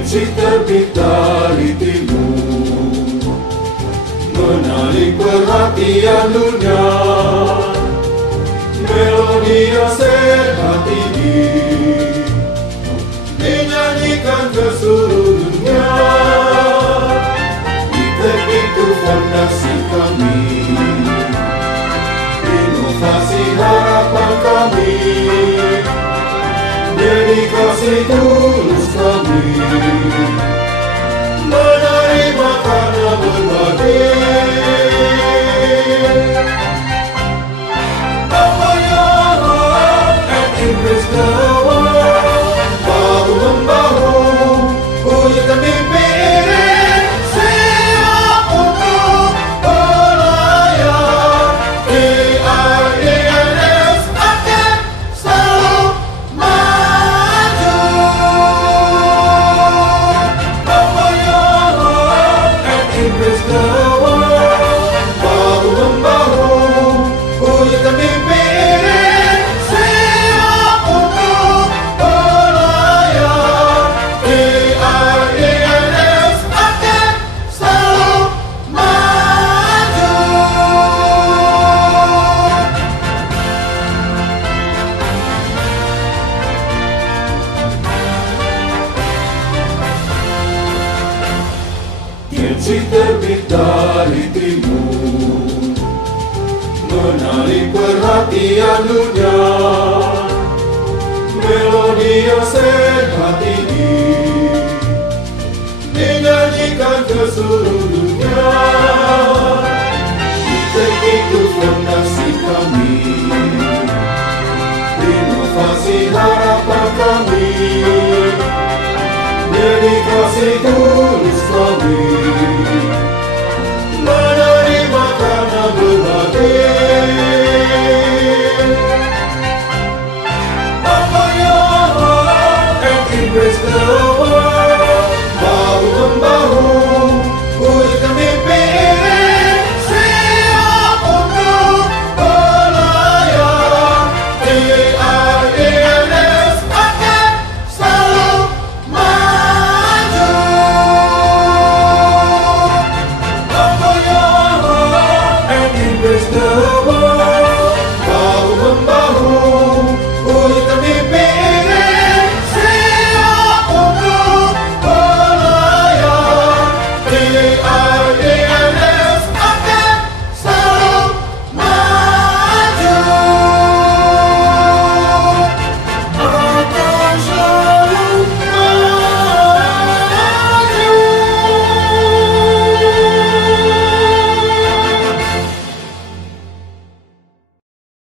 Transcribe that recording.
Gengsi terbit dari timur, menarik perhatian dunia. Melodi yang sehat ini dinyanyikan ke seluruh dunia. Iptek itu fondasi kami, inovasi harapan kami, dedikasi tulus kami, menerima karena berbagi. Embrace the world, bahu-membahu, wujudkan mimpi ini, siap untuk berlayar. IIENS akan selalu maju. Bawa your heart and embrace the world, bahu-membahu, wujudkan mimpi ini. Gengsi terbit dari timur, menarik perhatian dunia. Melodi yang sehat ini dinyanyikan ke seluruh dunia. Iptek itu fondasi kami, inovasi harapan kami, dedikasi tulus kami, menerima karena berbagi. Bawa your heart and embrace the world, bahu-membahu, wujudkan mimpi ini, siap untuk berlayar. IIENS akan selalu maju. Bawa your heart and embrace the world, bahu-membahu, wujudkan mimpi ini, siap untuk berlayar. IIENS